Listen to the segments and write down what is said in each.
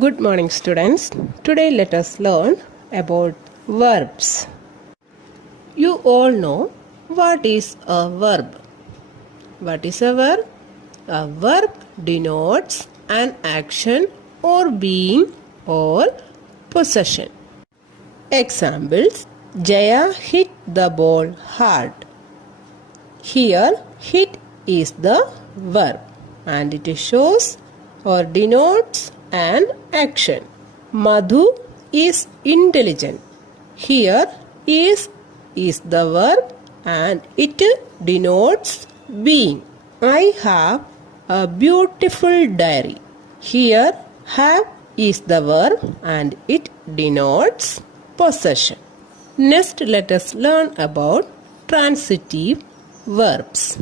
Good morning, students. Today let us learn about verbs. You all know what is a verb. What is a verb? A verb denotes an action or being or possession. Examples: Jaya hit the ball hard. Here, hit is the verb and it shows or denotes an action. Madhu is intelligent. Here, is the verb and it denotes being. I have a beautiful diary. Here, have is the verb and it denotes possession. Next, let us learn about transitive verbs.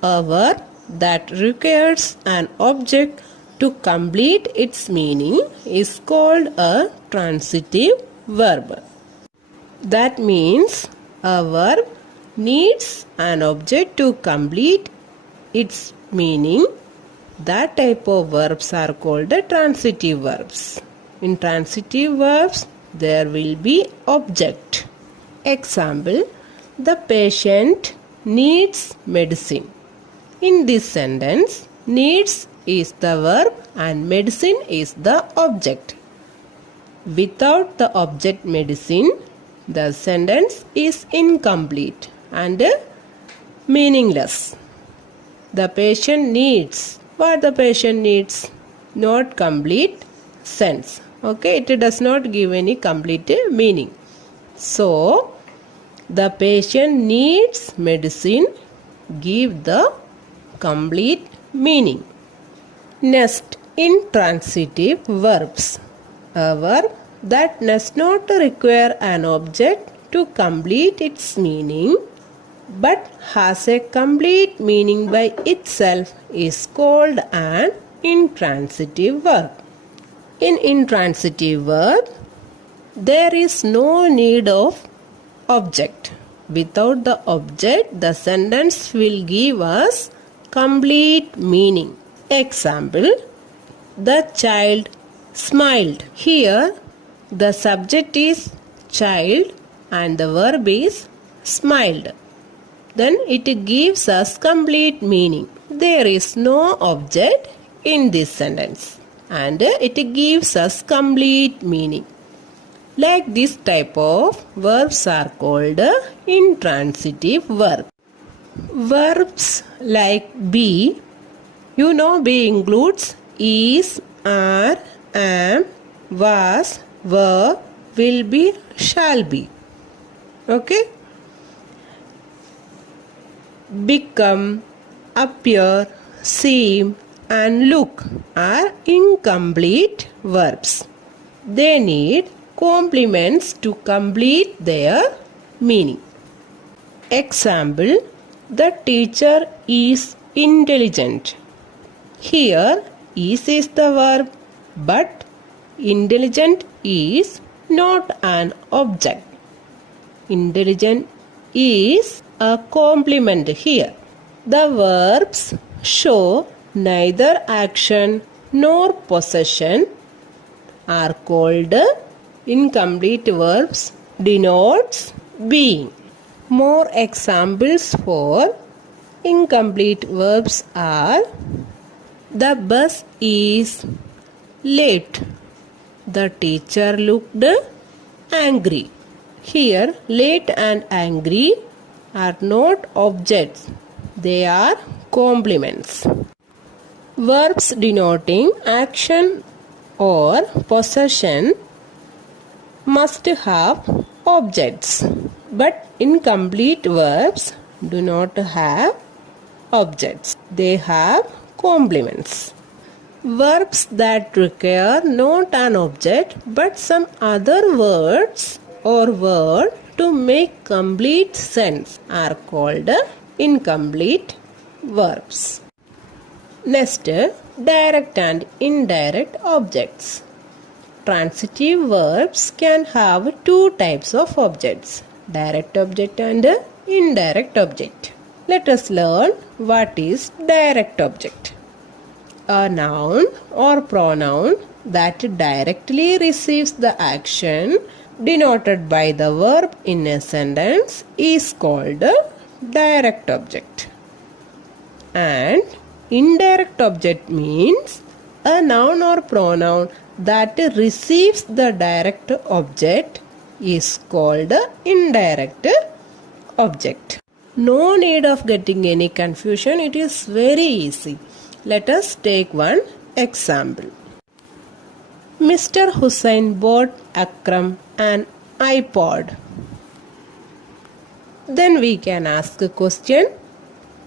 A verb that requires an object to complete its meaning is called a transitive verb. That means a verb needs an object to complete its meaning. That type of verbs are called the transitive verbs. In transitive verbs, there will be object. Example: the patient needs medicine. In this sentence, needs is the verb and medicine is the object. Without the object medicine, the sentence is incomplete and meaningless. The patient needs. What the patient needs? Not complete sense. Okay, it does not give any complete meaning. So, the patient needs medicine give the complete meaning. Next, intransitive verbs. A verb that does not require an object to complete its meaning but has a complete meaning by itself is called an intransitive verb. In intransitive verb, there is no need of object. Without the object, the sentence will give us complete meaning. Example: the child smiled. Here, the subject is child and the verb is smiled. Then it gives us complete meaning. There is no object in this sentence and it gives us complete meaning. Like this type of verbs are called intransitive verb. Verbs like be, you know be includes is, are, am, was, were, will be, shall be. Okay? Become, appear, seem and look are incomplete verbs. They need complements to complete their meaning. Example: the teacher is intelligent. Here, is the verb, but intelligent is not an object. Intelligent is a complement here. The verbs show neither action nor possession are called incomplete verbs, denotes being. More examples for incomplete verbs are: the bus is late. The teacher looked angry. Here, late and angry are not objects. They are complements. Verbs denoting action or possession must have objects, but incomplete verbs do not have objects. They have complements. Verbs that require not an object but some other words or word to make complete sense are called incomplete verbs. Next, direct and indirect objects. Transitive verbs can have two types of objects: direct object and indirect object. Let us learn what is direct object. A noun or pronoun that directly receives the action denoted by the verb in a sentence is called a direct object. And indirect object means a noun or pronoun that receives the direct object is called a indirect object. No need of getting any confusion, it is very easy. Let us take one example. Mr. Hussain bought Akram an iPod. Then we can ask a question.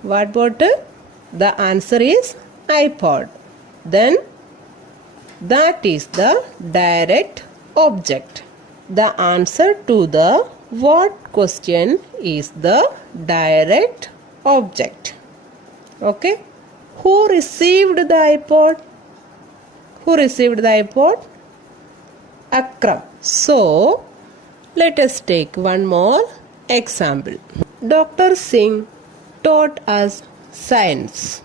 What bought? The answer is iPod. Then that is the direct object. The answer to the what question is the direct object. Okay? Who received the iPod? Who received the iPod? Akram. So, let us take one more example. Dr. Singh taught us science.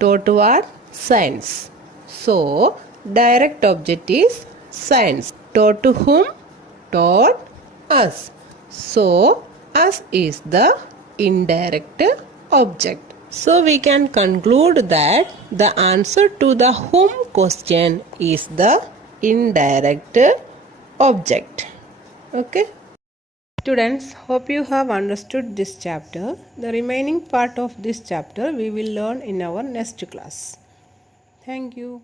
Taught what? Science. So, direct object is science. Taught to whom? Taught us. So, us is the indirect object. So, we can conclude that the answer to the whom question is the indirect object. Okay? Students, hope you have understood this chapter. The remaining part of this chapter we will learn in our next class. Thank you.